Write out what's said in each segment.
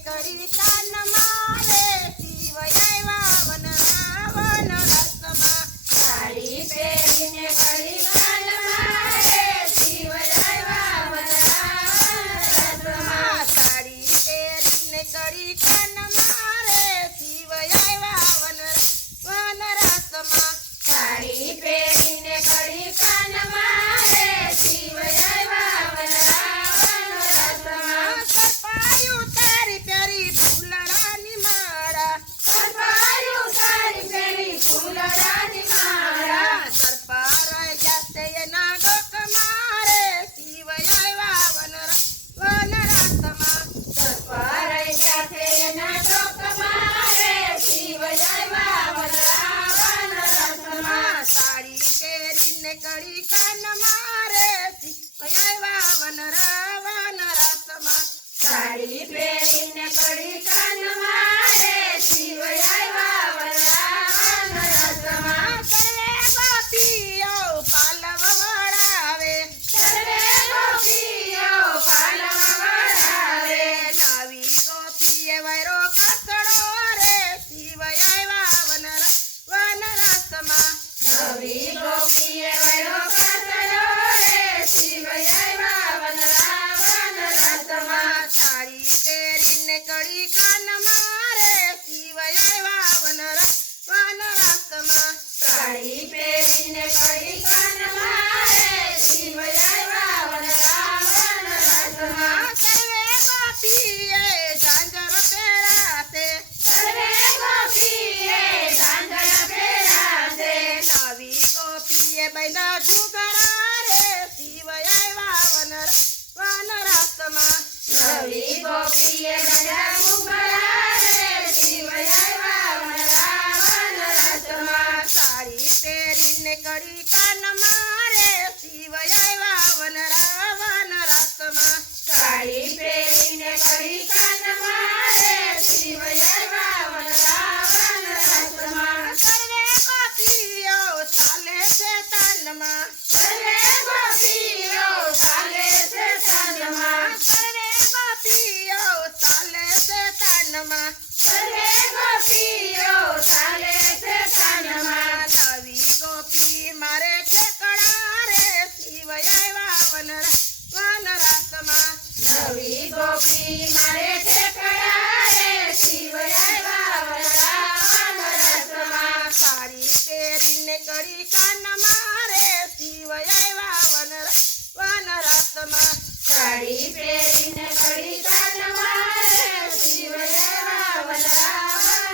કરી કાન મારે શિવ આવ્યા વન રસમાં સાડી પહેરીને કરી કાન મારે શિવ આવ્યા વન રસમાં સાડી પહેરીને કરી કાન મારે શિવ આવ્યા વન રસમાં સાડી પહેરીને કરી કાન મારે શિવ આવ્યા વન રસમાં સપાયું તારી પ્યારી ફૂલડાની માળા સરપાયું તારી પેરી ફૂલડાની માળા સરપારાય જાતે એના ડોક મારે શિવ આવ્યા વન રસમાં સરપારાય સાથે એના ટોક મારે શિવ આવ્યા વન રસમાં સાડી પહેરીને કરી કાન મારે શિવ આવ્યા વન રસમાં સાડી પહેરીને કરી કાન મારે શિવ આવ્યા વન રસમાં સર્વે ગોપીઓ પાલવ વળાવે સર્વે ગોપીઓ પાલવ વળાવે નવી ગોપીએ વૈરો કસડો રે શિવ આવ્યા વન રસમાં નવી ગોપીએ વયો કસડો રે શિવ આવ્યા વન રસમાં સાડી પહેરીને કરી કાન મારે શિવ આવ્યા વન રસમાં સાડી પહેરીને કરી કાન મારે શિવ આવ્યા વન રસમાં સર્વે ગોપીએ ઝાંઝર પહેરાશે સર્વે ગોપીએ ઝાંઝર પહેરાશે નવી ગોપીએ બૈના ઘૂઘરા રે શિવ આવ્યા વન રસમાં નવી ગોપીએ બધા ઘૂઘરા રે શિવ આવ્યા વન રસમાં સાડી પહેરીને કરી કાન મારે શિવ આવ્યા વન રસમાં સાડી પહેરીને કરી કાન મારે શિવ આવ્યા વન રસમાં સર્વે ગોપીઓ ચાલે છે તાનમાં સર્વે ગોપીઓ ચાલે છે તનમાં સર્વે ગોપીઓ ચાલે છે તાનમાં સર્વે ગોપીઓ ચાલે છે તનમાં નવી ગોપી મારે ઠેકડા રે શિવ આવ્યા વન રસમાં નવી ગોપી મારે ઠેકડા રે શિવ આવ્યા વન રસમાં સાડી પહેરીને કરી કાન મારે શિવ આવ્યા વન રસમાં સાડી પહેરીને કરી કાન મારે શિવ આવ્યા વન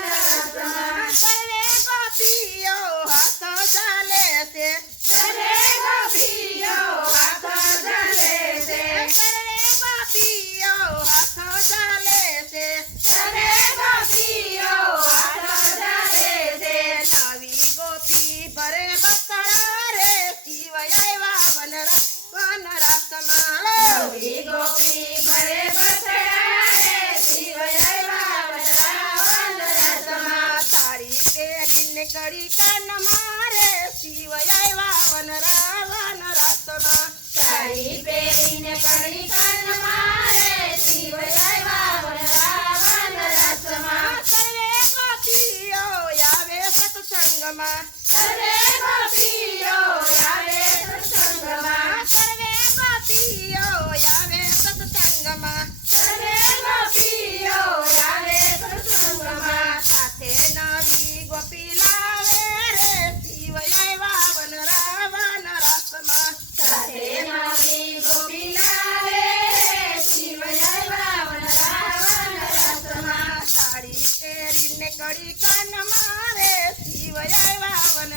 રસમાં સર્વે ગોપીઓ હાથો ચાલે છે સર્વે ગોપીઓ હાથો ચાલે છે સર્વે ગોપીઓ હાથો ચાલે છે સર્વે ગોપીઓ હાથો ચાલે છે નવી ગોપી ભરે બસડા રે શિવ આવ્યા વન રસમાં નવી ગોપી ભરે બસડા રે શિવ આવ્યા વન રસમાં સાડી પહેરીને કરી કાન મારે શિવ આવ્યા વન રસમાં સાડી પહેરીને કરી કાન મારે શિવ આવ્યા વન રસમાં સર્વે ગોપીઓ આવે સત્સંગમાં સર્વે ગોપીઓ આવે સત્સંગમાં સર્વે ગોપીઓ આવે સત્સંગમાં સર્વે ગોપીઓ આવે સત્સંગમાં સાથે નવી ગોપી લાવે રે શિવ આવ્યા વન રસમાં સાથે નવી ગોપી લાવે શિવ આવ્યા વન રસમાં સાડી પહેરીને કરી કાન મારે શિવ આવ્યા વન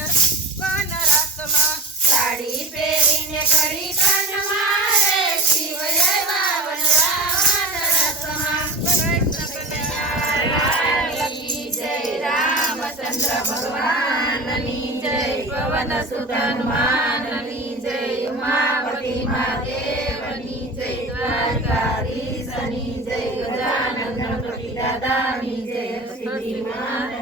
રસમાં સાડી પહેરીને કરી કાન મારે શિવ આવ્યા વન રસમાં લાલની જય રામચંદ્ર ભગવાનની જય પવન સુત હનુમાનની જય ઉમાપતિ મહાદેવની જય દ્વારકાધીશની જય ગજાનન ગણપતિ દાદાની જય સિદ્ધિ માતા